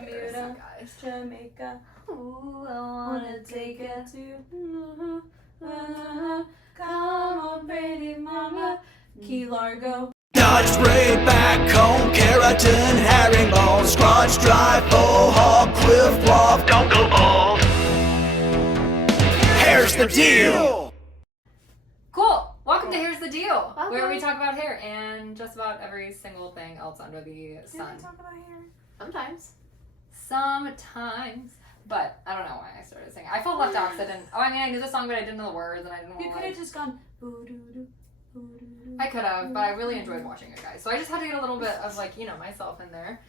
Bermuda, Jamaica. Ooh, I wanna take it to. Come on, pretty mama. Key Largo. Dodge spray, backcomb, keratin, herringbone, scratch, dry, faux hog, cliff bluff, don't go bald. Here's the deal. Cool. Welcome to Here's the Deal, Welcome. where we talk about hair and just about every single thing else under the Did sun. we talk about hair? Sometimes. Sometimes. But I don't know why I started singing. I felt left out because I didn't. Oh, I mean, I knew the song, but I didn't know the words, and I didn't You want could to. have just gone. Boo-doo-doo, boo-doo-doo. I could have, but I really enjoyed watching it, guys. So I just had to get a little bit of myself in there,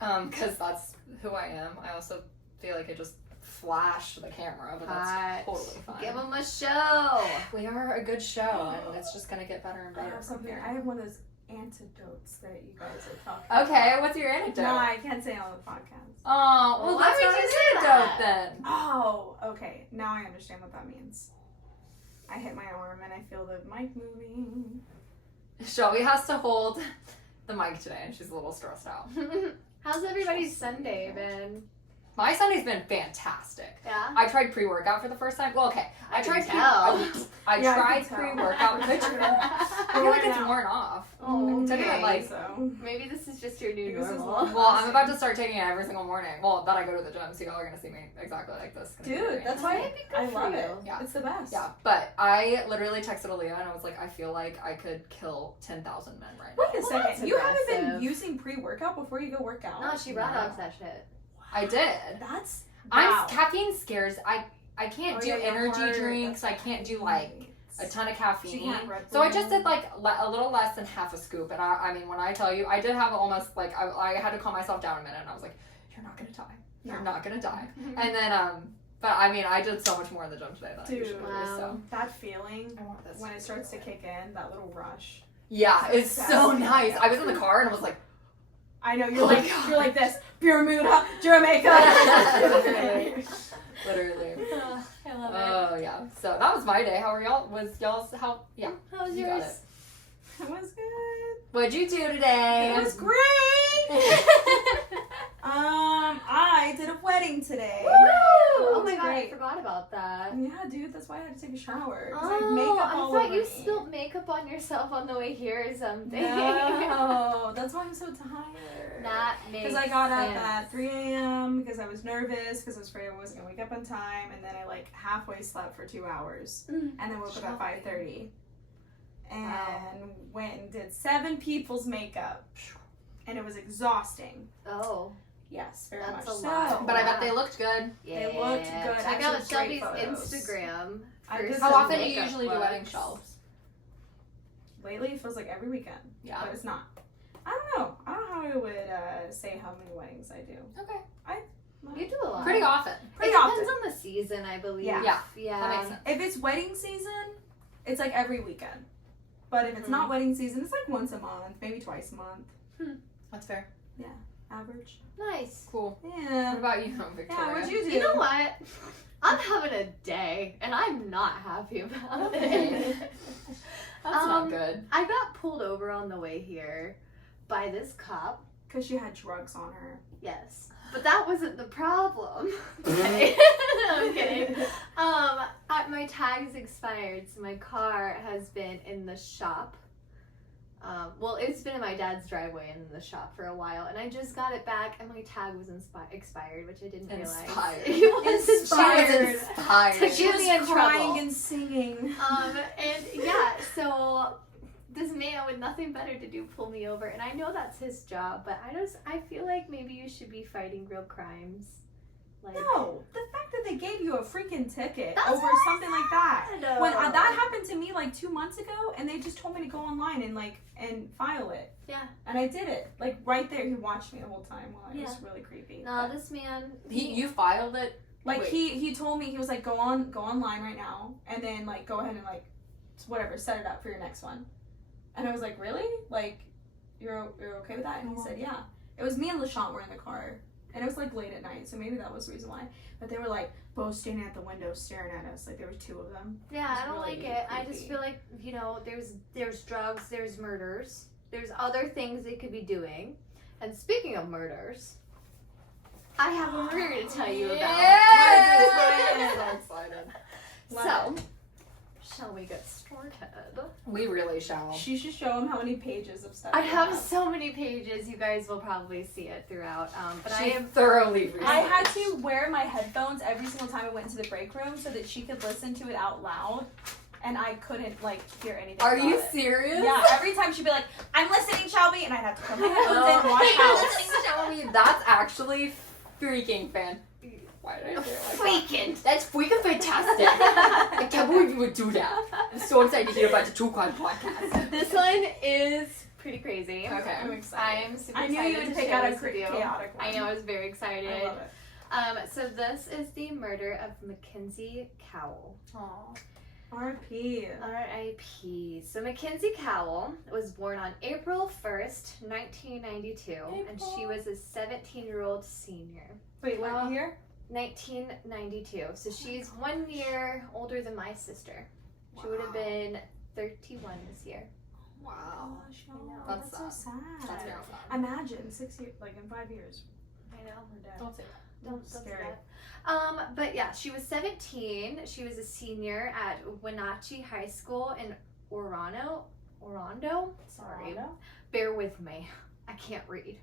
because that's who I am. I also feel like I just flashed the camera, but that's totally fine. Give them a show. We are a good show, and it's just gonna get better and I better have from something. here. I have one of those antidotes that you guys are talking about. Okay, what's your anecdote? No, I can't say it on the podcast. Oh, well, Well, why that's would not you an say anecdote that? then. Oh, okay. Now I understand what that means. I hit my arm and I feel the mic moving. Shelby has to hold the mic today, and she's a little stressed out. How's everybody's Sunday been? My Sunday's been fantastic. Yeah. I tried pre-workout for the first time. Well, okay, I can tried tell. I Yeah, I tried can tell. pre-workout. I feel like it's worn off. Oh, Took it okay. like So. Maybe this is just your new This is normal. Well, I'm about to start taking it every single morning. Well, then I go to the gym, so y'all are gonna see me exactly like this. It's gonna be Dude, great. that's That why might be good I for love you. it. Yeah. It's the best. Yeah, but I literally texted Aaliyah and I was like, I feel like I could kill 10,000 men right now. Wait a Well, second. that's You haven't been aggressive. using pre-workout before you go work out? No, she raw dogs that shit. I did. That's I'm caffeine scares. I can't Oh, do yeah, your energy heart, drinks. I that's can't do right. a ton of She caffeine. can't Red So I Bull. just did like a little less than half a scoop. And I mean, when I tell you, I did have almost like, I had to calm myself down a minute and I was like, you're not going to die. You're No. not going to die. And then, but I mean, I did so much more in the gym today than I Dude, usually do. So that feeling I want this when to it be starts to really- kick in, that little rush. Yeah, It's it's so so best. nice. I was in the car and I was like, I know Oh you're my like God. you're like this. Bermuda, Jamaica. literally. I love Oh, yeah. So that was my day. How were y'all? Was y'all's, yeah. How was You got yours? It was good. What'd you do today? It was great. I did a wedding today. Woo! Oh It was my god, great. I forgot about that. Yeah, dude, that's why I had to take a shower. 'Cause I Oh, had makeup I all thought over you me. spilled makeup on yourself on the way here or something. No, that's why I'm so tired. That makes Because I got up sense. at 3 a.m. because I was nervous because I was afraid I wasn't gonna wake up on time, and then I like halfway slept for 2 hours, Mm. and then woke up at 5:30, and Wow. went and did 7 people's makeup, and it was exhausting. Oh, Yes, very That's much a so. lot. But I bet they looked good. yeah. They looked good. Check I out took great Shelby's photos. Instagram. I for did some How some often do you makeup usually do wedding looks. shelves? Lately, it feels like every weekend, Yeah. but it's not. I don't know. I don't know how I would say how many weddings I do. Okay. You do a lot. Pretty often. Pretty it often. depends on the season, I believe. Yeah. Yeah. That makes sense. If it's wedding season, it's like every weekend. But if it's not wedding season, it's like once a month, maybe twice a month. That's fair. Average. Nice. Cool. What Yeah. about you, Victoria? Yeah, what'd you do? You know what? I'm having a day, and I'm not happy about Okay. it. That's not good. I got pulled over on the way here by this cop. Because she had drugs on her. Yes. But that wasn't the problem. Okay. I'm kidding. My tag's expired, so my car has been in the shop. Well, it's been in my dad's driveway and in the shop for a while, and I just got it back, and my tag was expired, which I didn't realize. Inspired. It was Inspired. She was inspired. To get me in crying trouble. and singing. And yeah, so this man with nothing better to do pulled me over, and I know that's his job, but I feel like maybe you should be fighting real crimes. Like, No, the fact that they gave you a freaking ticket That's over what I something like that. said. When that happened to me like 2 months ago, and they just told me to go online and file it. Yeah. And I did it. Like right there, he watched me the whole time while it was really creepy. No, But, this man. You filed it? like Wait. he told me, he was like, go online right now, and then like go ahead and like whatever, set it up for your next one. And I was like, really? Like you're okay with that? And he said, yeah. It was me and LaShawn were in the car. And it was like late at night, so maybe that was the reason why. But they were like both standing at the window staring at us. Like there were 2 of them. Yeah, It's I don't really like it. I just creepy. feel like, there's drugs, there's murders, there's other things they could be doing. And speaking of murders, I have a murder to tell you about. Yes! I'm so excited. So, shall we get started? We really shall. She should show him how many pages of stuff. I you have so many pages. You guys will probably see it throughout. But I She am thoroughly researched. I had to wear my headphones every single time I went into the break room so that she could listen to it out loud, and I couldn't hear anything. Are about you it. serious? Yeah. Every time she'd be like, "I'm listening, Shelby," and I'd have to put my headphones in and watch You're out. listening to Shelby. That's actually freaking fan. Why did I say it like that? freaking. That's freaking fantastic. I can't believe you would do that. I'm so excited to hear about the True Crime podcast. This one is pretty crazy. Okay. I'm excited. I'm super I knew excited you would to pick share out a this with you. chaotic one. I know, I was very excited. I love it. So this is the murder of Mackenzie Cowell. Aww. R.P. R.I.P. So Mackenzie Cowell was born on April 1st, 1992, and she was a 17-year-old senior. Wait, what year? 1992. So she's 1 year older than my sister. She would have been 31 this year. Wow. Gosh, I know. That's so That's sad. That's very sad. Imagine 6 years, in 5 years. I know. We're dead. Don't say that. Don't say Scary. that. But yeah, she was 17. She was a senior at Wenatchee High School in Orono. Sorry. Toronto? Bear with me. I can't read.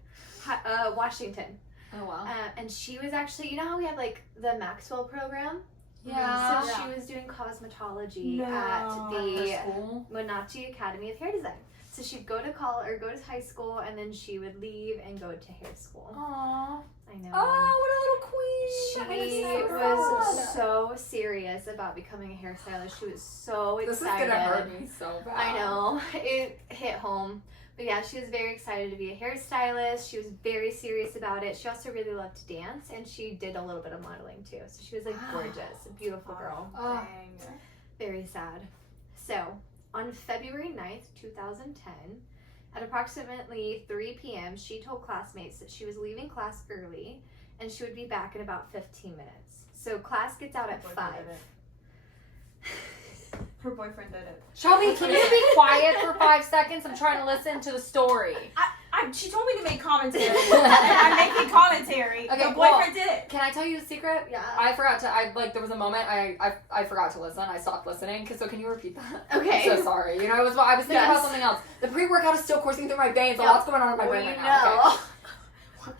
Washington. Oh wow. And she was actually, you know how we had the Maxwell program? Yeah. So Yeah. she was doing cosmetology No. at the School. Wenatchee Academy of Hair Design. So she'd go to college or go to high school, and then she would leave and go to hair school. Aww. I know. Oh, what a little queen. She That is so was sad. so serious about becoming a hairstylist. She was so This is excited. gonna hurt me so bad. I know. It hit home. But yeah, she was very excited to be a hairstylist. She was very serious about it. She also really loved to dance, and she did a little bit of modeling too. So she was gorgeous, a beautiful girl. Oh. Dang. Very sad. So, on February 9th, 2010, at approximately 3 p.m., she told classmates that she was leaving class early and she would be back in about 15 minutes. So, class gets out at 5. Her boyfriend did it. Shelby, can you be quiet for 5 seconds? I'm trying to listen to the story. She told me to make commentary, and I'm making commentary. Okay, the boyfriend did it. Can I tell you a secret? Yeah. I forgot to, there was a moment I forgot to listen. I stopped listening. So can you repeat that? Okay. I'm so sorry. You know, I was thinking Yes. about something else. The pre-workout is still coursing through my veins. A Yeah. lot's going on in my brain right now. know.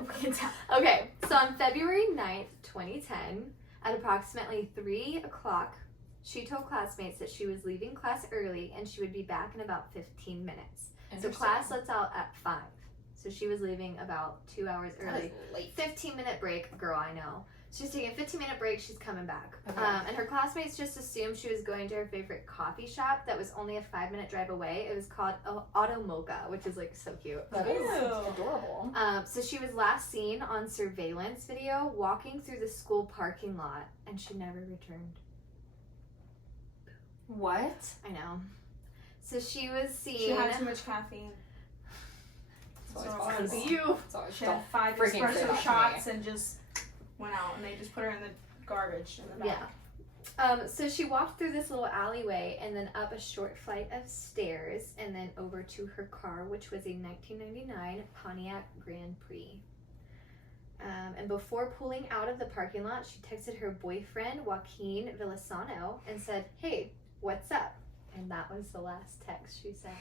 We can tell. Okay, so on February 9th, 2010, at approximately 3 o'clock, she told classmates that she was leaving class early and she would be back in about 15 minutes. So class lets out at 5. So she was leaving about 2 hours early. Late. 15-minute break, girl, I know. She's taking a 15-minute break, she's coming back. Okay. And her classmates just assumed she was going to her favorite coffee shop that was only a 5-minute drive away. It was called Auto Mocha, which is so cute. That is Ew. adorable. So she was last seen on surveillance video walking through the school parking lot, and she never returned. What? I know. So she was seen. She had too much caffeine. It's always So possible. You. It's always She had don't 5 freaking say that espresso to me. shots and just went out, and they just put her in the garbage in the back. Yeah. So she walked through this little alleyway and then up a short flight of stairs and then over to her car, which was a 1999 Pontiac Grand Prix. And before pulling out of the parking lot, she texted her boyfriend, Joaquin Villasano, and said, "Hey, what's up?" And that was the last text she sent.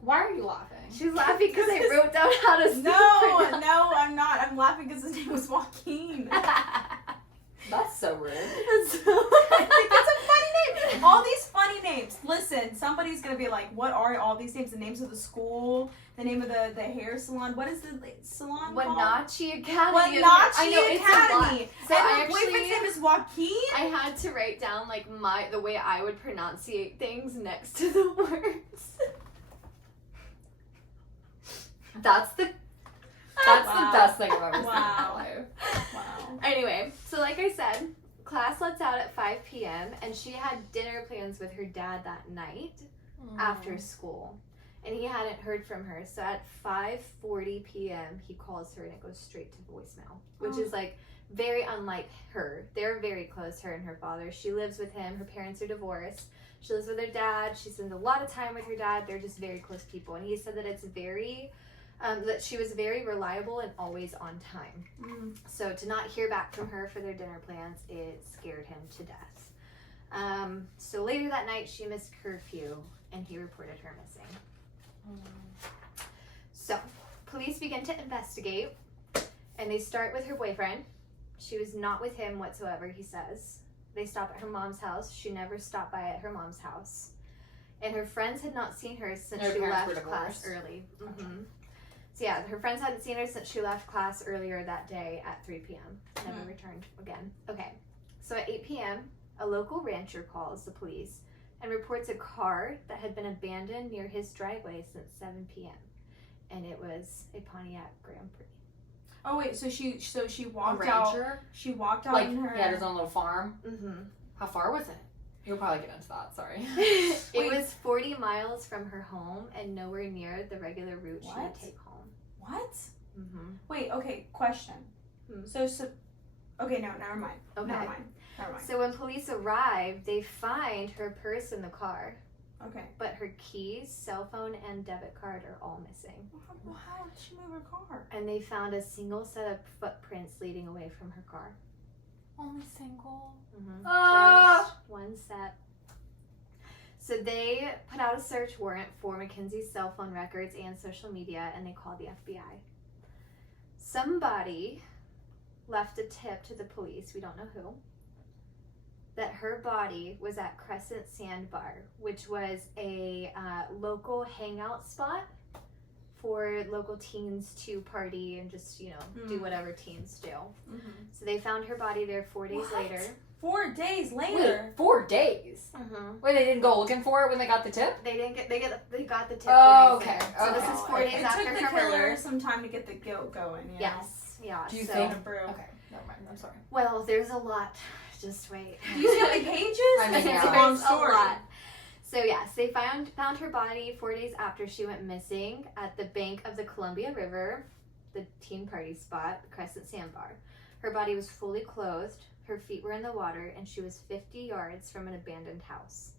Why are you laughing? She's laughing because I wrote down how to No, no, I'm not. I'm laughing because his name was Joaquin. That's so rude. That's a funny name. All these funny names. Listen, somebody's gonna be like, "What are all these names? The names of the school, the name of the hair salon. What is the salon called? Wenatchee Academy. Wenatchee I know, it's a lot. Academy. So and I her actually- boyfriend's name is Joaquin. I had to write down the way I would pronunciate things next to the words. That's the Wow. best thing I've ever seen Wow. in my life. Wow. Anyway, so like I said, class lets out at 5 p.m. and she had dinner plans with her dad that night after school. And he hadn't heard from her. So at 5:40 p.m. he calls her and it goes straight to voicemail, which is very unlike her. They're very close, her and her father. She lives with him. Her parents are divorced. She lives with her dad. She spends a lot of time with her dad. They're just very close people. And he said that it's very that she was very reliable and always on time. Mm. So to not hear back from her for their dinner plans, it scared him to death. So later that night, she missed curfew, and he reported her missing. So police begin to investigate, and they start with her boyfriend. She was not with him whatsoever, he says. They stop at her mom's house. She never stopped by at her mom's house. And her friends had not seen her since Her she parents were left class divorced. early. So yeah, her friends hadn't seen her since she left class earlier that day at 3 p.m. Never returned again. Okay, so at 8 p.m., a local rancher calls the police and reports a car that had been abandoned near his driveway since 7 p.m. And it was a Pontiac Grand Prix. Oh wait, so she A walked out. rancher? She walked out Like, in her. he had his own little farm? Mm-hmm. How far was it? You'll probably get into that, sorry. It Wait. was 40 miles from her home and nowhere near the regular route she would What? take home. What? Mm-hmm. Wait. Okay. Question. Hmm. So. Okay. No. Never mind. Okay. Never mind. So when police arrive, they find her purse in the car, Okay. but her keys, cell phone, and debit card are all missing. Well, how did she move her car? And they found a single set of footprints leading away from her car. Only single. Mm-hmm. Ah! Just one set. So they put out a search warrant for Mackenzie's cell phone records and social media, and they called the FBI. Somebody left a tip to the police, we don't know who, that her body was at Crescent Sandbar, which was a local hangout spot for local teens to party and just, do whatever teens do. Mm-hmm. So they found her body there 4 days What? later. 4 days Wait, later. 4 days? Mm-hmm. Wait, they didn't go looking for it when they got the tip? They got the tip. Oh, 4 days okay, later. So this okay. is 4 days It after took the her killer murder. some time to get the guilt going. You know? Yes, yeah. Do you so, think- And a brew. Okay, never mind, I'm sorry. Well, there's a lot. Just wait. Do you see how many pages? I mean, It's yeah. a long There's story. a lot. So yes, they found her body 4 days after she went missing at the bank of the Columbia River, the teen party spot, Crescent Sandbar. Her body was fully clothed, her feet were in the water, and she was 50 yards from an abandoned house.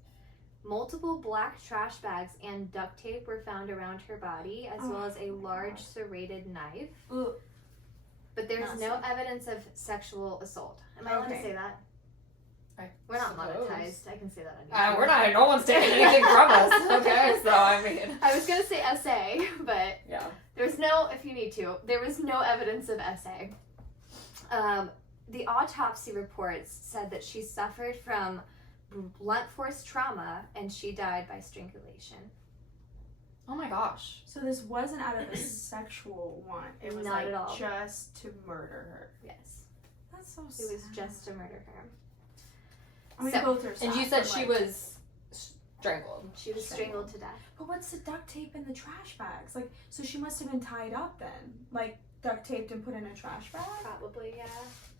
Multiple black trash bags and duct tape were found around her body, as well as a large serrated knife. Ooh. But there's Nasty. no evidence of sexual assault. Am I allowed to Okay. say that? I We're not suppose. monetized. I can say that on YouTube. We're not, no one's taking anything from us, okay? So, I mean. I was gonna say SA, but Yeah. there's no, if you need to, there was no evidence of SA. The autopsy reports said that she suffered from blunt force trauma and she died by strangulation. Oh my gosh. So this wasn't out of a sexual one. It was Not like at all. just to murder her. Yes. That's so It sad. was just to murder her. I mean, so- both are sad. And you said but, she like- was strangled. She was strangled to death. But what's the duct tape in the trash bags? Like, so she must have been tied up then, like duct taped and put in a trash bag. Probably, yeah.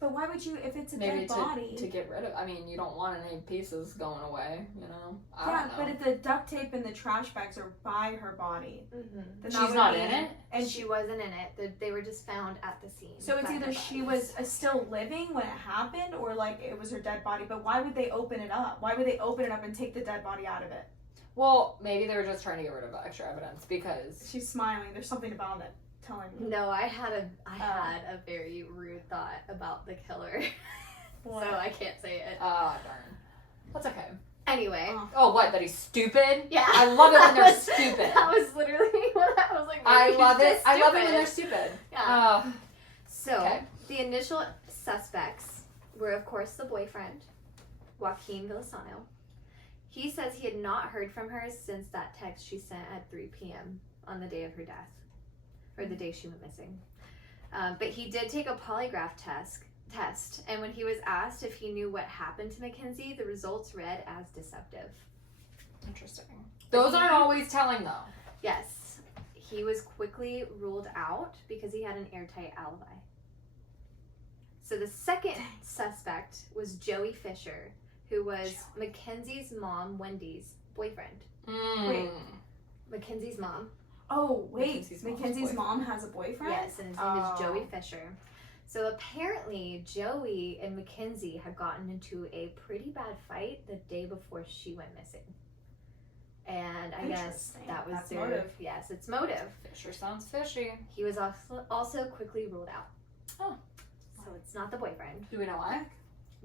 But why would you, if it's a Maybe dead body? to get rid of. I mean, you don't want any pieces going away, you know? I Yeah, don't know. but if the duct tape and the trash bags are by her body, Mm-hmm. then that She's would not be- in it? and She wasn't in it. They were just found at the scene. So it's by either her she bodies. was still living when it happened, or like it was her dead body. But why would they open it up? Why would they open it up and take the dead body out of it? Well, maybe they were just trying to get rid of extra evidence because. She's smiling. There's something about it telling me. No, I had a very rude thought about the killer. So I can't say it. Ah, darn. That's okay. Anyway. Oh. Oh, what? That he's stupid? Yeah. I love it when they're That was- stupid. That was literally what I was like. I maybe love he's it. just I love it when stupid. they're stupid. Yeah. Oh, So, Okay. the initial suspects were, of course, the boyfriend, Joaquin Villasano. He says he had not heard from her since that text she sent at 3 p.m. on the day of her death, or the day she went missing. But he did take a polygraph test, and when he was asked if he knew what happened to Mackenzie, the results read as deceptive. interesting. Those aren't always telling, though. Yes, he was quickly ruled out because he had an airtight alibi. So the second suspect was Joey Fisher, who was Mackenzie's mom, Wendy's boyfriend. Wait. Mackenzie's mom. Oh wait, Mackenzie's mom's Mackenzie's boyfriend. mom has a boyfriend. Yes, and his name is Joey Fisher. So apparently Joey and Mackenzie had gotten into a pretty bad fight the day before she went missing. And I guess Interesting. that was That's their motive. Yes, it's motive. Fisher sounds fishy. He was also quickly ruled out. Oh. So it's not the boyfriend. Do we know why?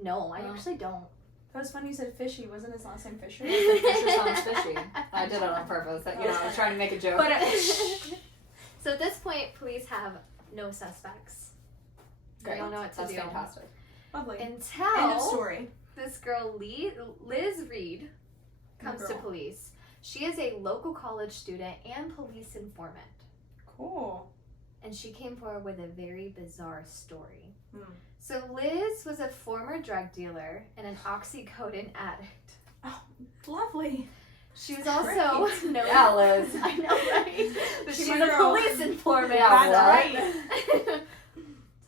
No, I Oh. actually don't. That was funny you said fishy. Wasn't his last name Fisher? Fisher sounds fishy. I did it on purpose. I was trying to make a joke. But So at this point, police have no suspects. They Great. don't know what to That's do. fantastic. lovely. End of Until story. this girl, Liz Reed, comes to Girl. police. She is a local college student and police informant. Cool. And she came forward with a very bizarre story. Hmm. So Liz was a former drug dealer and an oxycodone addict. Oh, lovely. She was also Great. known. Yeah, Liz. I know, right? But She's she was my a girl. police informant. Yeah, That's what? right. That's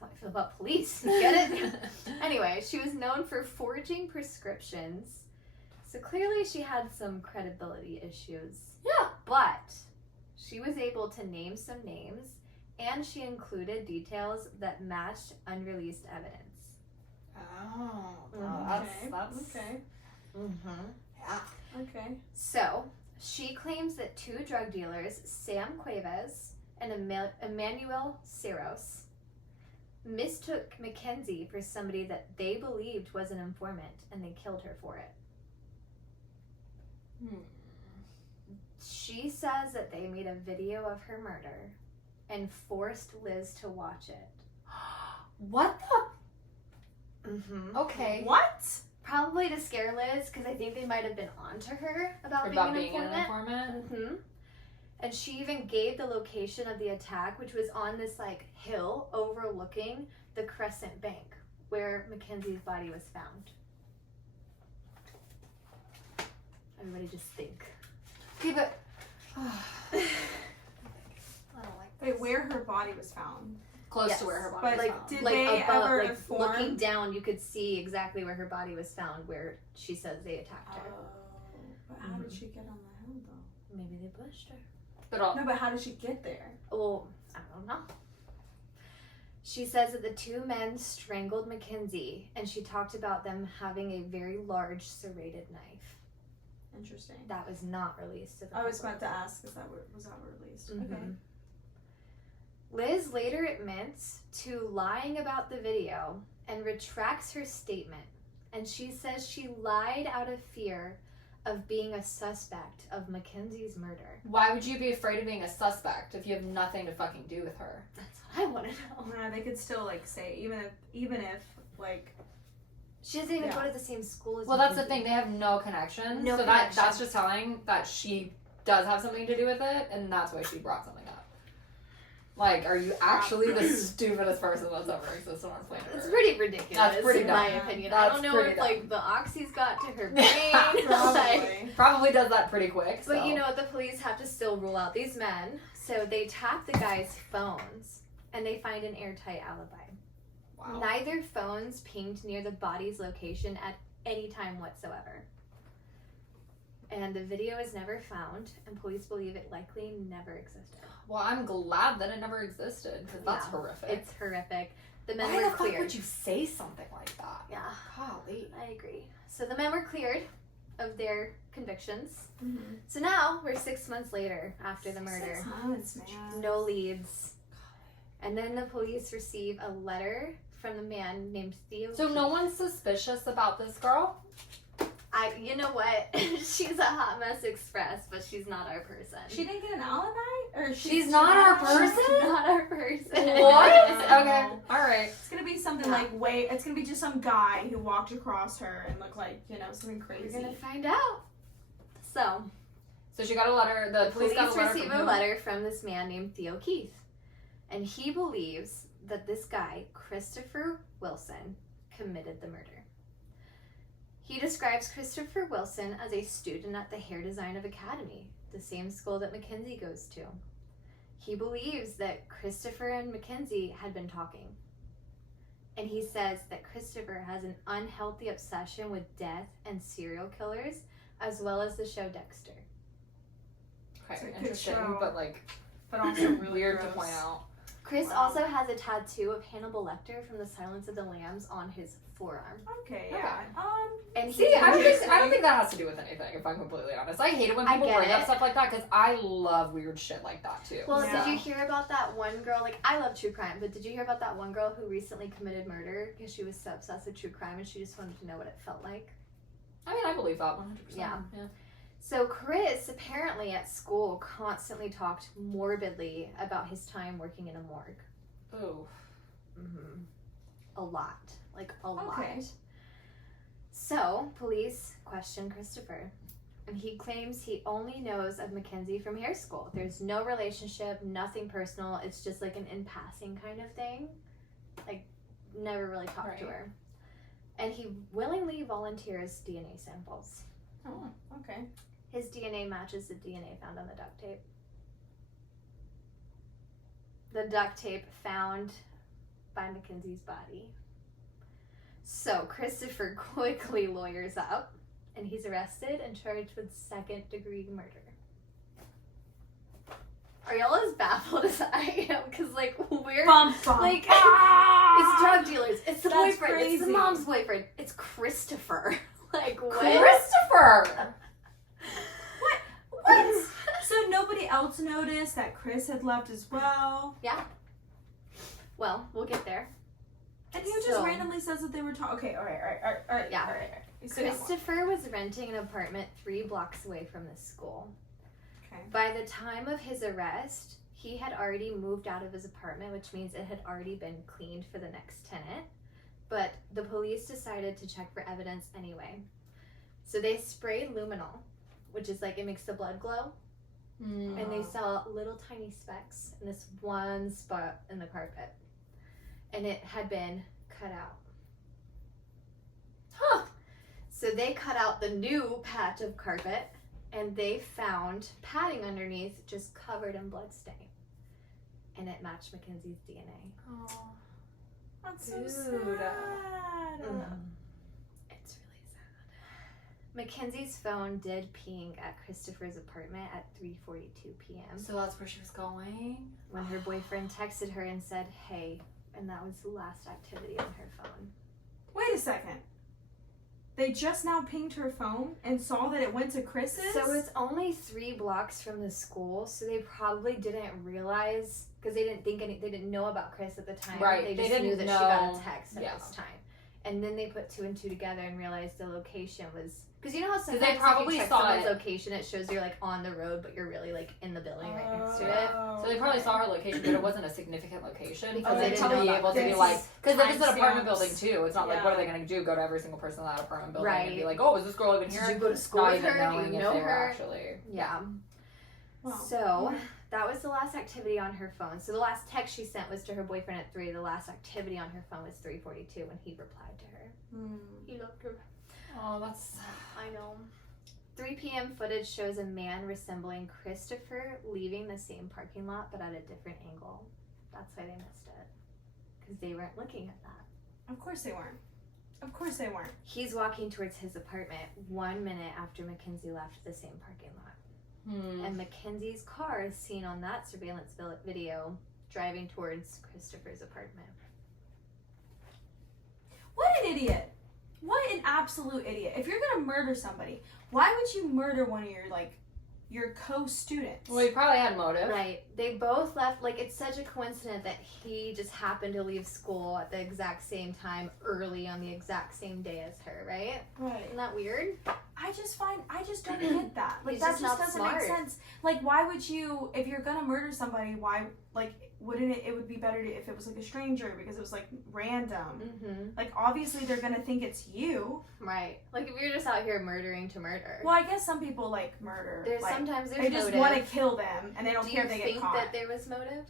how I feel about police. Get it? Anyway, she was known for forging prescriptions. So clearly she had some credibility issues. Yeah. But she was able to name some names and she included details that matched unreleased evidence. Oh, Okay. that's Okay. Mm-hmm. yeah. Okay. So she claims that two drug dealers, Sam Cuevas and Emmanuel Ceros, mistook Mackenzie for somebody that they believed was an informant and they killed her for it. She says that they made a video of her murder and forced Liz to watch it. What the? Mm-hmm. Okay. What? Probably to scare Liz because I think they might have been onto her about being an informant. Mm-hmm. And she even gave the location of the attack, which was on this like hill overlooking the Crescent Bank where Mackenzie's body was found. Everybody just think. Okay, but I don't like this. Wait, where her body was found? Close Yes. to where her body But was like, found. did Like they above, ever like inform? looking down, you could see exactly where her body was found, where she says they attacked her. But how did she get on the hill though? Maybe they pushed her. But all, No, but how did she get there? Well, I don't know. She says that the two men strangled Mackenzie, and she talked about them having a very large serrated knife. Interesting. That was not released to the I was public. about to ask, was that released? Okay. Mhm. Liz later admits to lying about the video and retracts her statement. And she says she lied out of fear of being a suspect of Mackenzie's murder. why would you be afraid of being a suspect if you have nothing to fucking do with her? That's what I want to know. Nah, they could still like say even if like She doesn't even Yeah. go to the same school as Well, that's the Mackenzie. thing. They have no connection. No so connection. that's just telling that she does have something to do with it, and that's why she brought something up. Like, are you actually the stupidest person that's ever existed on planet It's Earth? pretty ridiculous, That's pretty in my dumb. opinion. That's I don't know pretty if like the oxys got to her brain. like, probably. Probably does that pretty quick. but so. you know, the police have to still rule out these men. So they tap the guys' phones and they find an airtight alibi. Wow. Neither phones pinged near the body's location at any time whatsoever. And the video is never found, and police believe it likely never existed. Well, I'm glad that it never existed because that's Yeah, horrific. It's horrific. The men Why were the fuck cleared. would you say something like that? Yeah, Golly. I agree. So the men were cleared of their convictions. Mm-hmm. So now we're 6 months later after the murder. 6 months, man. No leads. And then the police receive a letter from the man named Theo. So no Keith. one's suspicious about this girl? You know what? She's a hot mess express, but she's not our person. She didn't get an alibi, or She's not our She's person? not our person. What? Okay. All right. It's gonna be something Yeah. like it's gonna be just some guy who walked across her and looked like something We're crazy. gonna find out. So So she got a letter. The police got a letter receive from a who? letter from this man named Theo Keith, and he believes that this guy, Christopher Wilson, committed the murder. He describes Christopher Wilson as a student at the Hair Design Academy, the same school that Mackenzie goes to. He believes that Christopher and Mackenzie had been talking. And he says that Christopher has an unhealthy obsession with death and serial killers, as well as the show Dexter. Okay, It's a good interesting, show. but like But also really weird gross. to point out. Chris Wow. also has a tattoo of Hannibal Lecter from The Silence of the Lambs on his forearm. Okay, yeah. And See, I don't Interesting. think that has to do with anything. If I'm completely honest, I hate it when I people get bring up it. stuff like that because I love weird shit like that too. Well, Yeah. did you hear about that one girl? Like, I love true crime, but did you hear about that one girl who recently committed murder because she was so obsessed with true crime and she just wanted to know what it felt like? I mean, I believe that 100%. Yeah. So Chris apparently at school constantly talked morbidly about his time working in a morgue. Oh. Mm-hmm. A lot. Like, a Okay. lot. So, police question Christopher. And he claims he only knows of Mackenzie from hair school. There's no relationship, nothing personal. It's just like an in passing kind of thing. Like, never really talked to Right. her. And he willingly volunteers DNA samples. Oh, okay. His DNA matches the DNA found on the duct tape. The duct tape found by Mackenzie's body. So Christopher quickly lawyers up and he's arrested and charged with second-degree murder. Are y'all as baffled as I am? Because, like, we're... Bum, bum. Like, Ah! it's drug dealers. It's the That's boyfriend. It's the crazy. mom's boyfriend. It's Christopher. Like, what? Christopher! What? So nobody else noticed that Chris had left as well? Well, we'll get there. And who just So- randomly says that they were talking? Okay, all right. Yeah. All right. Say that more. Christopher was renting an apartment 3 blocks away from the school. Okay. By the time of his arrest, he had already moved out of his apartment, which means it had already been cleaned for the next tenant. But the police decided to check for evidence anyway. So they sprayed luminol, which is like it makes the blood glow, and they saw little tiny specks in this one spot in the carpet. And it had been cut out. Huh. So they cut out the new patch of carpet and they found padding underneath just covered in bloodstain. And it matched Mackenzie's DNA. Oh. That's so Dude. sad. It's really sad. Mackenzie's phone did ping at Christopher's apartment at 3:42 p.m. So that's where she was going? when her boyfriend texted her and said, "Hey," and that was the last activity on her phone. Wait a second. They just now pinged her phone and saw that it went to Chris's? So it's only 3 blocks from the school, so they probably didn't realize because they didn't think they didn't know about Chris at the time. Right, They they just knew didn't that she got know. a text at Yeah. this time, and then they put 2 and 2 together and realized the location was because you know how they sometimes probably if you check saw someone's it. location, it shows you're like on the road, but you're really like in the building right next to it. Oh, So they probably saw her location, but it wasn't a significant location. Because So they they'd didn't probably know be about able to be this. like, because if it's an apartment Timestamps. building too, it's not like, what are they Yeah. going to do? Go to every single person in that apartment building and be Right. like, oh, is this girl even Did here? you go to school Not with even her? Do knowing you if know they were her? actually. Yeah. Wow. So that was the last activity on her phone. So the last text she sent was to her boyfriend at 3. The last activity on her phone was 3:42 when he replied to her. He loved her. Oh, that's. I know. 3 p.m. footage shows a man resembling Christopher leaving the same parking lot but at a different angle. That's why they missed it. Because they weren't looking at that. Of course they weren't. Of course they weren't. He's walking towards his apartment 1 minute after Mackenzie left the same parking lot. And Mackenzie's car is seen on that surveillance video driving towards Christopher's apartment. What an idiot. What an absolute idiot. If you're gonna murder somebody, why would you murder one of your co-students? Well, he probably had motive. Right. They both left. Like, it's such a coincidence that he just happened to leave school at the exact same time, early on the exact same day as her, right? Right. Isn't that weird? I just don't get that. Like, He's that just just not doesn't smart. make sense. Like, why would you, if you're gonna murder somebody, why, like, wouldn't it would be better if it was like a stranger because it was like random. Mm-hmm. Like, obviously they're gonna think it's you. Right. Like, if you're just out here murdering to murder. Well, I guess some people like murder. There's like, sometimes there's they just motive. want to kill them and they don't Do care you if they think get caught. that there was motive?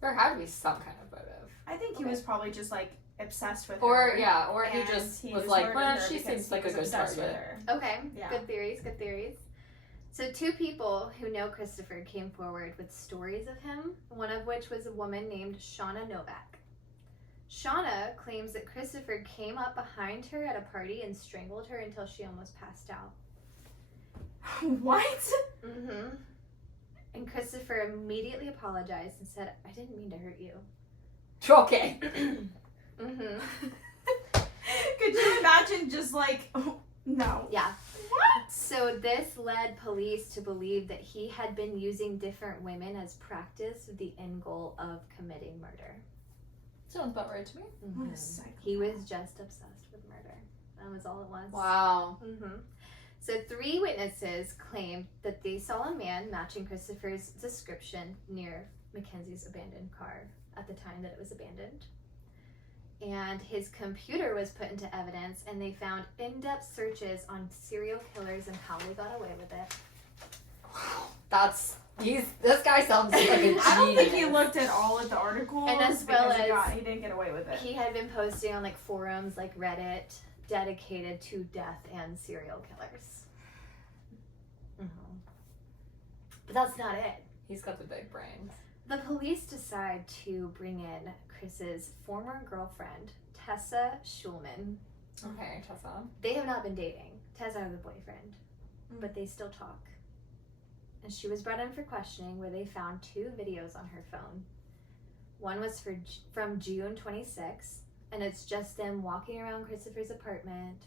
There had to be some kind of motive. I think he Okay. was probably just like obsessed with Or, her. yeah, or he and just he was just like, murdered well, her she because seems he like a was good obsessed with target. her. Okay. Yeah. Good theories. Good theories. So 2 people who know Christopher came forward with stories of him, one of which was a woman named Shauna Novak. Shauna claims that Christopher came up behind her at a party and strangled her until she almost passed out. What? Mm-hmm. And Christopher immediately apologized and said, "I didn't mean to hurt you." Okay. Mm-hmm. Could you imagine just like, oh, no. Yeah. What? So this led police to believe that he had been using different women as practice with the end goal of committing murder. Sounds about right to me. What a Mhm. psychopath. He was just obsessed with murder. That was all it was. Wow. Mm-hmm. So 3 witnesses claimed that they saw a man matching Christopher's description near Mackenzie's abandoned car at the time that it was abandoned. And his computer was put into evidence, and they found in-depth searches on serial killers and how they got away with it. This guy sounds like a genius. I don't think he looked at all of the articles. And as well because as- he didn't get away with it. He had been posting on like forums like Reddit dedicated to death and serial killers. But that's not it. He's got the big brains. The police decide to bring in Chris's former girlfriend, Tessa Schulman. Okay, Tessa. They have not been dating. Tessa has a boyfriend, but they still talk. And she was brought in for questioning, where they found 2 videos on her phone. One was from June 26, and it's just them walking around Christopher's apartment,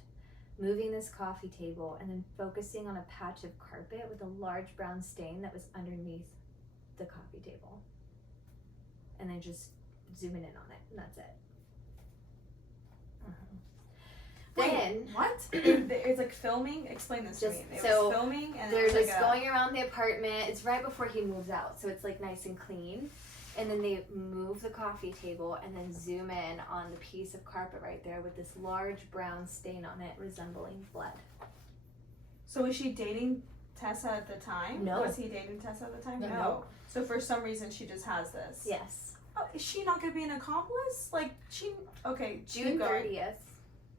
moving this coffee table, and then focusing on a patch of carpet with a large brown stain that was underneath the coffee table. And then just zooming in on it, and that's it. Wait, Then what? It's like filming? Explain this Just- to me. It so was filming and they're it was just like going around the apartment. It's right before he moves out, so it's like nice and clean. And then they move the coffee table and then zoom in on the piece of carpet right there with this large brown stain on it resembling blood. So was she dating Tessa at the time? No. Was he dating Tessa at the time? No. So for some reason she just has this. Yes. Oh, is she not going to be an accomplice? Like, she... Okay, June keep going. 30th.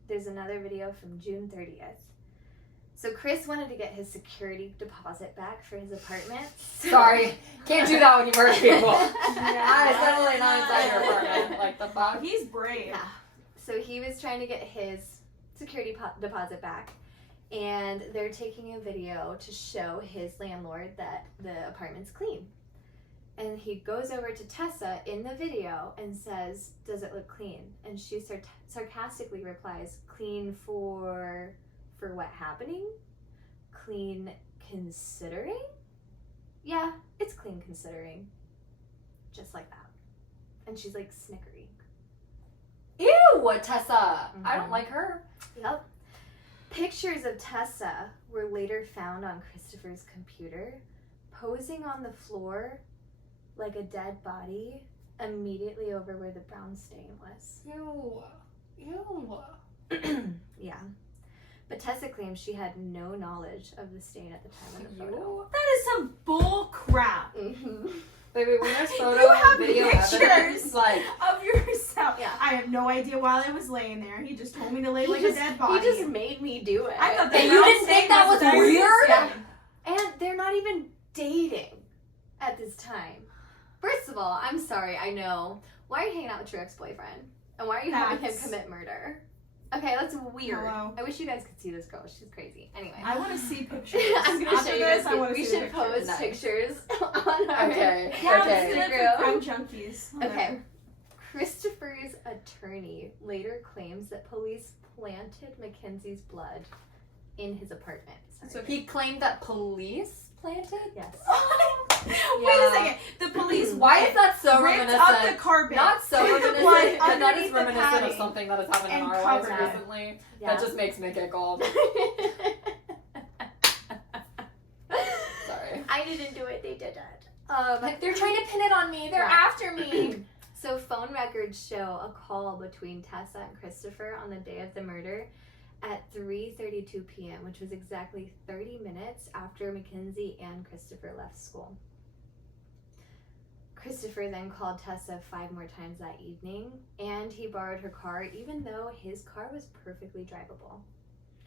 There's another video from June 30th. So Chris wanted to get his security deposit back for his apartment. Sorry, can't do that when you murder people. Yeah. That is definitely not inside your apartment. Like the fuck. He's brave. Yeah. So he was trying to get his security deposit back, and they're taking a video to show his landlord that the apartment's clean. And he goes over to Tessa in the video and says, "Does it look clean?" And she sarcastically replies, "Clean for what happening? Clean considering?" "Yeah, it's clean considering." Just like that. And she's like snickering. Ew, Tessa. I don't Mhm. like her. Yep. Pictures of Tessa were later found on Christopher's computer, posing on the floor like a dead body, immediately over where the brown stain was. Ew. Ew. Yeah. But Tessa claims she had no knowledge of the stain at the time of the photo. Ew. That is some bull crap. Mm-hmm. Wait, when there's photo You and have video pictures. evidence, like, Of yourself. Yeah. I have no idea why I was laying there. He just told me to lay like a dead body. He just made me do it. I thought And the you brown didn't think stain that was very weird? disgusting. And they're not even dating at this time. First of all, I'm sorry, I know. Why are you hanging out with your ex-boyfriend? And why are you having him That's- commit murder? Okay, that's weird. Hello. I wish you guys could see this girl. She's crazy. Anyway. I want to see pictures. I'm gonna After show you this, guys. I wanna We see the should pictures. post Nice. pictures on our Okay. Yeah, Okay. let's do that Instagram. for crime junkies. Okay. Christopher's attorney later claims that police planted Mackenzie's blood in his apartment. So he claimed that police planted? Yes. Wait Yeah. a second. The police Why is that so ripped reminiscent? up the carpet. Not so took the reminiscent, blood but that underneath is the reminiscent of padding. something that has happened in and our lives covered it. recently. Yeah. That just makes me giggle. Sorry. I didn't do it. They did it. Like, they're trying to pin it on me. They're Yeah. after me. So phone records show a call between Tessa and Christopher on the day of the murder at 3:32 p.m., which was exactly 30 minutes after Mackenzie and Christopher left school. Christopher then called Tessa 5 more times that evening, and he borrowed her car even though his car was perfectly drivable,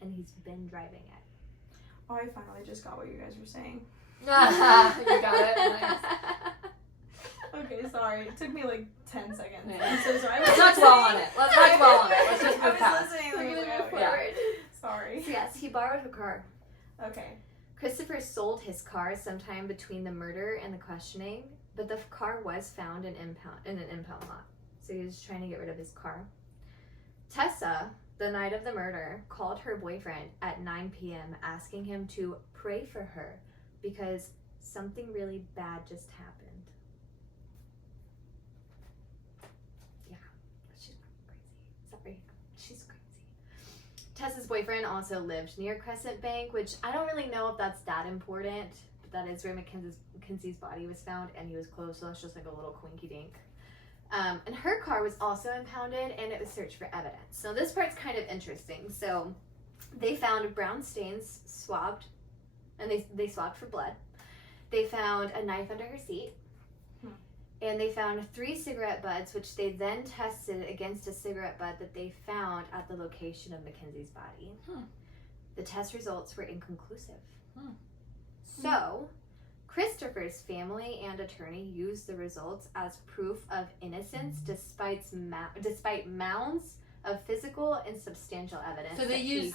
and he's been driving it. Oh, I finally just got what you guys were saying. You got it. Nice. Okay, sorry. It took me like 10 seconds. Yeah. I'm so sorry. Let's not dwell on it. Let's not dwell on it. Let's just I move was past. listening. We're and I gonna was move like, Yeah. forward. Sorry. So yes, he borrowed her car. Okay. Christopher sold his car sometime between the murder and the questioning, but the car was found in an impound lot. So he was trying to get rid of his car. Tessa, the night of the murder, called her boyfriend at 9 p.m. asking him to pray for her because something really bad just happened. Yeah, she's crazy. Sorry, she's crazy. Tessa's boyfriend also lived near Crescent Bank, which I don't really know if that's that important, but that is where Mackenzie's body was found, and he was close, so it's just like a little quinky dink. And her car was also impounded, and it was searched for evidence. So this part's kind of interesting. So they found brown stains swabbed, and they swabbed for blood. They found a knife under her seat. And they found 3 cigarette butts, which they then tested against a cigarette butt that they found at the location of Mackenzie's body. The test results were inconclusive. So, Christopher's family and attorney used the results as proof of innocence despite mounds of physical and substantial evidence. So they used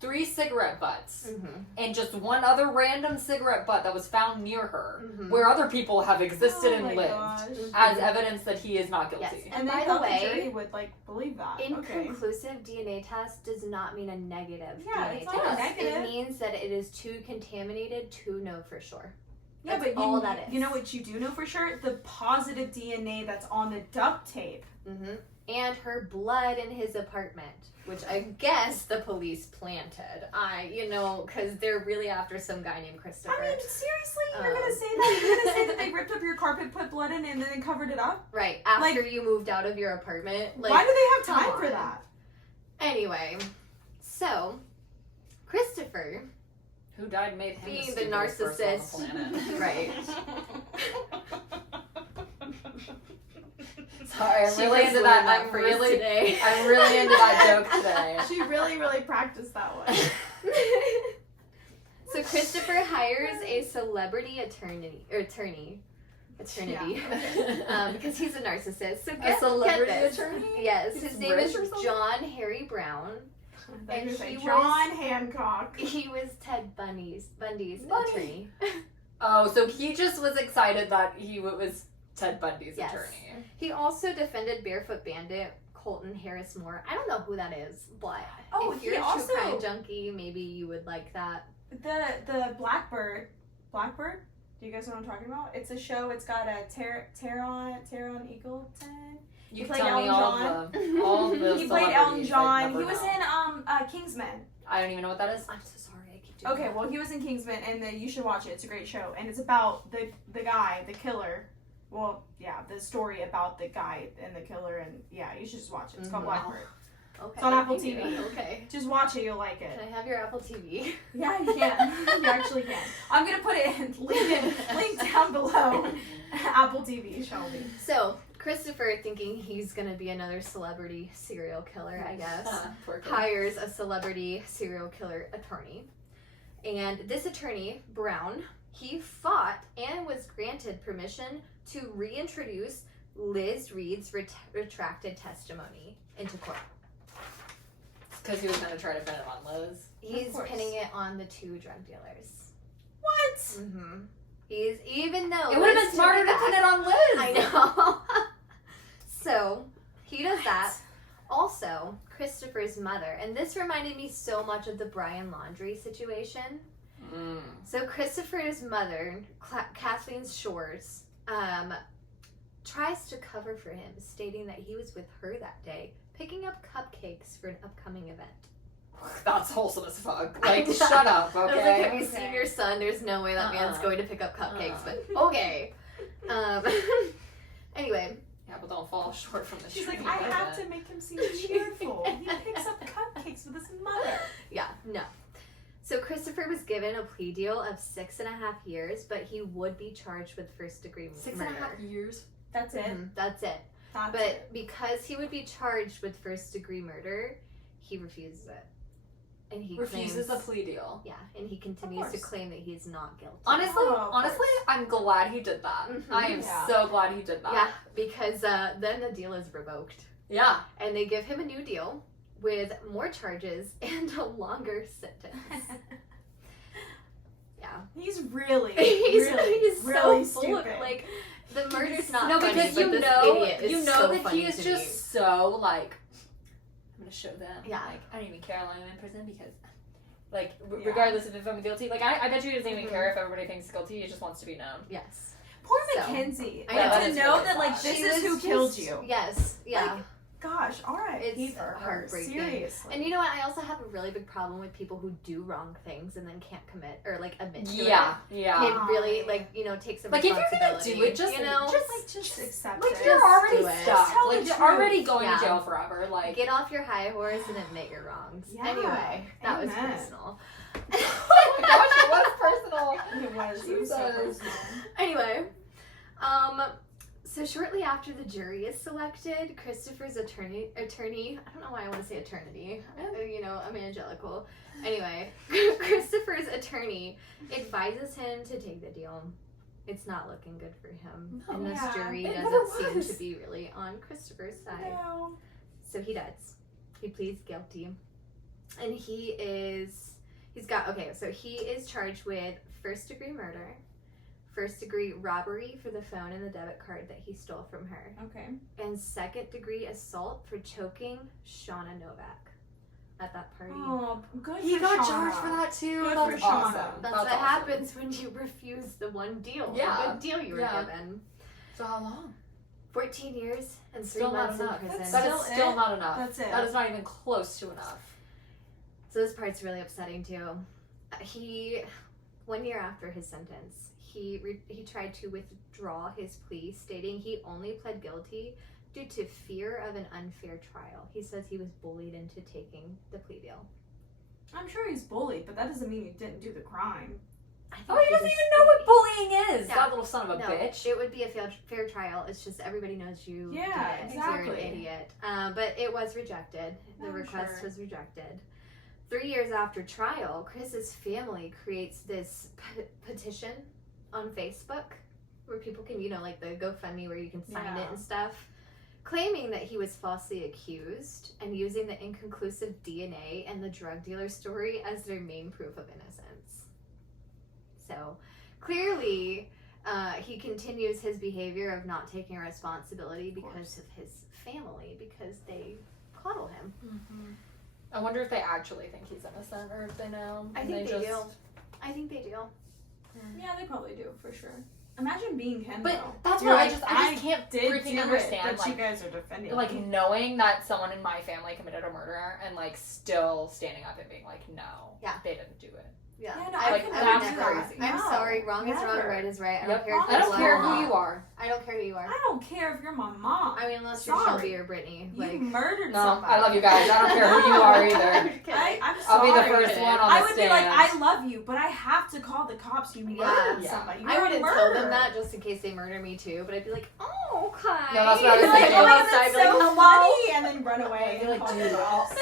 3 cigarette butts Mm-hmm. and just one other random cigarette butt that was found near her, Mhm. where other people have existed and my lived, gosh. as evidence that he is not Yes. guilty. And by they the thought way, the jury would like believe that. Okay. Inconclusive DNA test does not mean a negative Yeah, DNA it's test. not a negative. It means that it is too contaminated to know for sure. Yeah, That's but all that is. you know what you do know for sure? The positive DNA that's on the duct tape. Mm-hmm. And her blood in his apartment, which I guess the police planted. Because they're really after some guy named Christopher. I mean, seriously, you're gonna say that? You're gonna say that they ripped up your carpet, put blood in it, and then they covered it up? Right, after you moved out of your apartment. Why do they have time come for on. that? Anyway, so Christopher, Who died made him being the the stupidest person narcissist, on the planet. right? Sorry, I'm She really just into learned that. that I'm phrase really, today. I'm really into that joke today. She really, really practiced that one. So Christopher hires a celebrity attorney, because he's a narcissist. So A celebrity get this. attorney? Yes, He's his name rich is or something? John Harry Brown. And And he he John Hancock. He was Ted Bundy's Bundy. attorney. Oh, so he just was excited that he was Ted Bundy's Yes. attorney. He also defended Barefoot Bandit Colton Harris Moore. I don't know who that is, but Oh, if he you're a also- true crime junkie, maybe you would like that. The Blackbird. Blackbird? Do you guys know what I'm talking about? It's a show. It's got a Taron Egerton. You played tell me Elton all the He played Elton celebrities, John. I'd He never was know. in Kingsman. I don't even know what that is. I'm so sorry. I keep doing Okay, that. well he was in Kingsman, and you should watch it. It's a great show, and it's about the guy, the killer. Well, yeah, the story about the guy and the killer, and yeah, you should just watch it. It's called Mhm. Blackbird. Okay. It's on Apple thank you. TV. Okay. Just watch it, you'll like it. Can I have your Apple TV? Yeah, you can. You actually can. I'm gonna put it in link down below. Apple TV, Shelby. So, Christopher, thinking he's gonna be another celebrity serial killer, I guess, Poor kid. hires a celebrity serial killer attorney. And this attorney, Brown, he fought and was granted permission to reintroduce Liz Reed's retracted testimony into court. Because he was going to try to pin it on Liz. He's course. pinning it on the 2 drug dealers. What? Mm-hmm. Even though It would have Liz been smarter took to it pin back. it on Liz. I know. So, he does that. Also, Christopher's mother, and this reminded me so much of the Brian Laundrie situation. Mm. So, Christopher's mother, Kathleen Shores, tries to cover for him, stating that he was with her that day, picking up cupcakes for an upcoming event. That's wholesome as fuck. I Like, know. shut up, I was like, okay? have you seen your son? There's no way that man's going to pick up cupcakes, but okay. Anyway, Yeah, but don't fall short from the She's tree. like, I have to make him seem cheerful. He picks up cupcakes with his mother. yeah, no. So Christopher was given a plea deal of 6.5 years, but he would be charged with first-degree murder. 6.5 years? That's it. Mhm, that's it. That's But it. because he would be charged with first-degree murder, he refuses it. And he Refuses claims, a plea deal. Yeah, and he continues to course. claim that he's not guilty. Honestly, Oh, of honestly, I'm glad he did that. Mhm. I am Yeah. so glad he did that. Yeah, because then the deal is revoked. Yeah. And they give him a new deal with more charges and a longer sentence. He's really, he's really so full stupid. of like the murder's not No, funny, because but you this know, idiot is you know so that funny he is to just me. so like, I'm gonna show them. Yeah. Like, I don't even care how long I'm in prison because, like, Yeah. regardless of if I'm guilty, like, I bet you he doesn't even Mhm. care if everybody thinks he's guilty. He just wants to be known. Yes. Poor So, Mackenzie. I Like, know. to That is know really that like sad. this She is was who just- killed you. Yes. Yeah. Like, gosh, alright. It's for her. heartbreaking. Seriously. And you know what? I also have a really big problem with people who do wrong things and then can't commit or like admit to Yeah, it. yeah. Can't really like take some Like, if you're gonna responsibility. do it, just- you know, just accept Like, it. you're Just already do it. stuck. Just tell Like, the you're truth. already going Yeah. to jail forever. Like, get off your high horse and admit your wrongs. Yeah. Anyway, that was Amen. personal. oh my gosh, it was personal. It was so Jesus. personal. Anyway, so shortly after the jury is selected, Christopher's attorney, I don't know why I want to say eternity, I'm evangelical. Anyway, Christopher's attorney advises him to take the deal. It's not looking good for him. No. And this Yeah, jury it doesn't never seem was. to be really on Christopher's side. No. So he does. He pleads guilty. And he is charged with first-degree murder, first-degree robbery for the phone and the debit card that he stole from her, Okay. and second-degree assault for choking Shauna Novak at that party. Oh, good He for got Shauna. charged for that too. Good That's for Shauna. awesome. That's That's what awesome. happens when you refuse the one deal. Yeah. The good deal you were Yeah. given. So how long? 14 years and 3 Still not months in enough. prison. That's That is Still still it? not enough. That's it. That is not even close to enough. So this part's really upsetting too. He, 1 year after his sentence, he tried to withdraw his plea, stating he only pled guilty due to fear of an unfair trial. He says he was bullied into taking the plea deal. I'm sure he's bullied, but that doesn't mean he didn't do the crime. I think Oh, he doesn't was- even know what bullying is. Yeah. That little son of a No, bitch. it would be a fair trial. It's just everybody knows you Yeah, did it. You're an exactly. idiot. But it was rejected. The I'm request sure. was rejected. 3 years after trial, Chris's family creates this petition on Facebook where people can, like the GoFundMe where you can sign it Yeah. and stuff, claiming that he was falsely accused and using the inconclusive DNA and the drug dealer story as their main proof of innocence. So clearly, he continues his behavior of not taking responsibility because of his family, because they coddle him. Mm-hmm. I wonder if they actually think he's innocent or if they know. I and think they just... do. I think they do. Yeah, they probably do for sure. Imagine being Ken But though. that's You're what like, I just can't did freaking do understand. it, but you Like, guys are defending like me. knowing that someone in my family committed a murder and like still standing up and being like, no, Yeah. they didn't do it. Yeah, Yeah, no, I, like, I would that's never. crazy. I'm No, sorry. Wrong is wrong. never. Right is right. I Yep. don't care if I you're I don't black care or who not. you are. I don't care who you are. I don't care if you're my mom. I mean, unless you're Sorry. Shelby or Brittany. You Like, murdered No, somebody. I love you guys. I don't care who you are either. I'm kidding. I'm I'll be the sorry. first one on I the would be like, stand. I love you, but I have to call the cops. You murdered Yeah. somebody. I You're a wouldn't tell murderer. them that just in case they murder me too, but I'd be like, oh, okay. No, that's what I was You're like, thinking. oh my God, I'd that's be like, so hello? funny, and then run away. I'd be like, and call dude, the cops.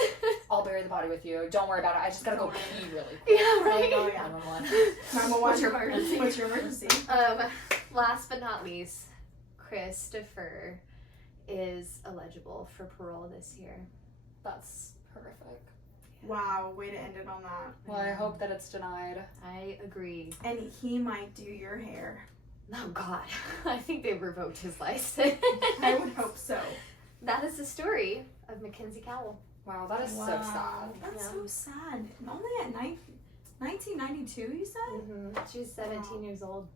I'll bury the body with you. Don't worry about it. I just gotta go pee really quick. Yeah, right. Oh, yeah. 911. What's your emergency? What's your emergency? Last but not least, Christopher is eligible for parole this year. That's horrific. Wow, way to end it on that. Well, I hope that it's denied. I agree. And he might do your hair. Oh God, I think they revoked his license. I would hope so. That is the story of Mackenzie Cowell. Wow, that is so sad. That's Yeah. so sad. And only at 1992, you said? Mm-hmm. She was 17 years old.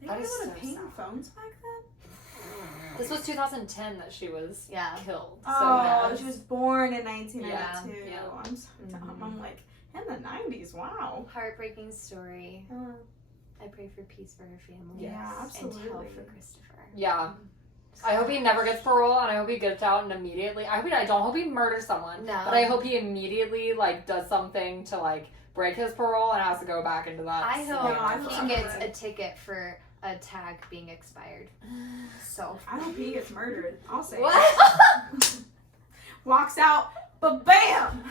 They That were is able to so paint sad. phones back then? This was 2010 that she was Yeah. killed. So Oh, yeah. she was born in 1992. Yeah, yeah. I'm so dumb. Mhm. I'm like, in the 90s, wow. Heartbreaking story. Uh, I pray for peace for her family. Yeah, Yes. And hell absolutely. for Christopher. Yeah. I hope he never gets parole, and I hope he gets out and immediately. I don't hope he murders someone, No. but I hope he immediately like does something to like break his parole and has to go back into that. I same hope I he hope gets so. a ticket for a tag being expired. So. I hope he gets murdered. I'll say What? it. Walks out, but bam!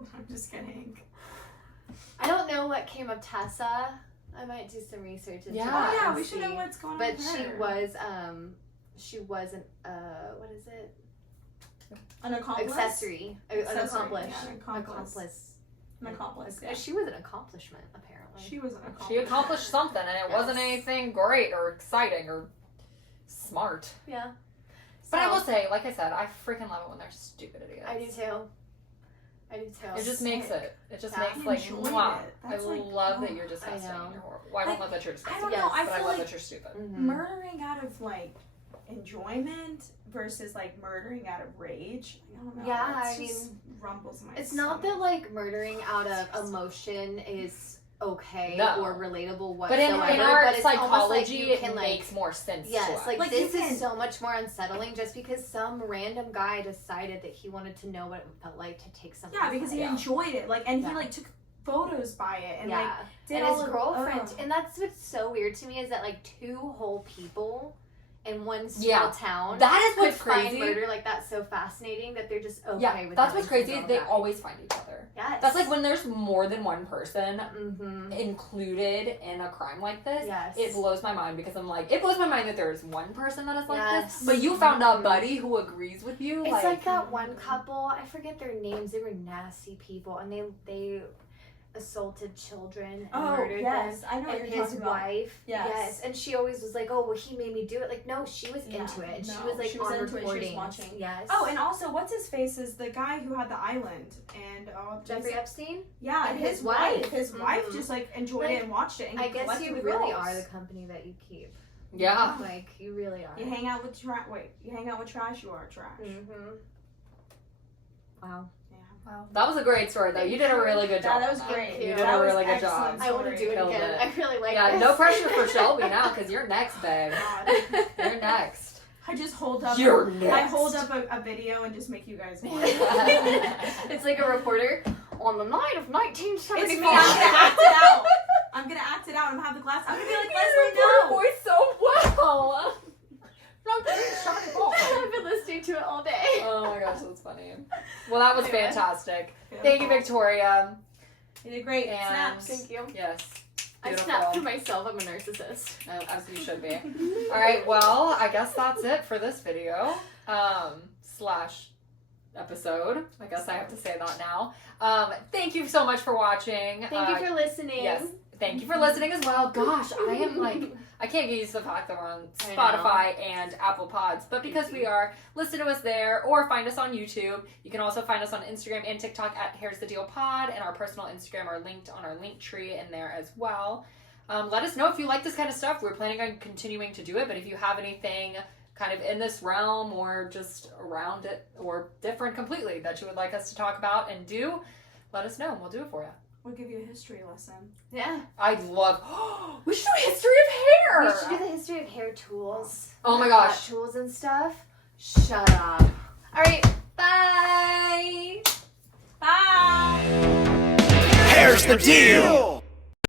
I'm just kidding. I don't know what came of Tessa. I might do some research into Yeah. that. Oh, yeah, and we should see. know what's going on But with she her. was an what is it? An accomplice? Accessory. An Accessory, accomplice. yeah, an accomplice. An accomplice. Yeah. She was an accomplishment, apparently. She was an accomplice. She accomplished something, and it wasn't Yes. anything great or exciting or smart. Yeah. But I So, will say, like I said, I freaking love it when they're stupid idiots. I do too. I do too. It just makes it. It just Yeah. makes like, Enjoy mwah. it. I That's like, love that oh, you're disgusting I know. and you're horrible. Well, I don't Like, love that you're I disgusting, don't Yes. know. I but I feel love like that you're stupid. Mhm. murdering out of like enjoyment versus like murdering out of rage. I don't know. Yeah, It's I just rumbles my It's not stomach. that like murdering out of emotion is okay No. or relatable But whatsoever. in our but it's almost psychology, like you it can makes more sense to yes, us. like Like, this you can- is so much more unsettling just because some random guy decided that he wanted to know what it felt like to take something. Yeah, because he Yeah. enjoyed it. Like, and Yeah. he like took photos by it and like yeah, did and all his of- girlfriend, ugh. and that's what's so weird to me is that like two whole people in one small Yeah. town That is could what's find crazy. murder like that's so fascinating that they're just okay Yeah, with that's having what's crazy. some girl They die. always find each other. Yes. That's like when there's more than one person Mm-hmm. included in a crime like this. Yes. It blows my mind because I'm like, it blows my mind that there's one person that is like Yes. this, but you found a Mhm. buddy who agrees with you. It's like that one couple. I forget their names. They were nasty people, and they assaulted children and Oh murdered yes, I know them. what And you're his talking about. wife, Yes. and she always was like, "Oh, well, he made me do it." Like, no, she was Yeah, into it. She no, was like she was on into it, she was recordings. watching. Yes. Oh, and also, what's his face is the guy who had the island, and Jeffrey Epstein. yeah, and his his wife. wife. His wife Mhm. just like enjoyed Like, it and watched it. And I guess collected you the really girls. are the company that you keep. yeah. Like you really are. You hang out with trash. Wait, you hang out with trash. You are trash. Mm-hmm. Wow. Wow. That was a great story though. You did a really good job. Yeah, that was on great. You You did did That a was really good excellent job. I want to do it Killed again. it. I really like Yeah, this. no pressure for Shelby now because you're next, babe. God. You're next. I just hold up. You're I next. hold up a video and just make you guys laugh. It's like a reporter on the night of 1975. It's me. I'm gonna act it out. I'm gonna act it out. I'm gonna have the glass. I'm gonna be like You Leslie. report her No. voice so well. I've been listening to it all day. Oh my gosh, that's funny. Well, that was Anyway. Fantastic. Thank you, Victoria. You did great. And- Snaps. Thank you. Yes. I Beautiful. snapped for myself. I'm a narcissist. As you should be. All right, well, I guess that's it for this video slash episode. I guess I have to say that now. Thank you so much for watching. Thank you for listening. Yes. Thank you for listening as well. Gosh, I am like, I can't get used to the fact that we're on I know. Spotify and Apple Pods, but because we are, listen to us there or find us on YouTube. You can also find us on Instagram and TikTok at Here's the Deal Pod, and our personal Instagram are linked on our link tree in there as well. Let us know if you like this kind of stuff. We're planning on continuing to do it, but if you have anything kind of in this realm or just around it or different completely that you would like us to talk about and do, let us know and we'll do it for you. We'll give you a history lesson. Yeah. I'd love. We should do a history of hair. We should do the history of hair tools. Oh my and gosh. hot tools and stuff. Shut up. All right. Bye. Bye. Here's the deal.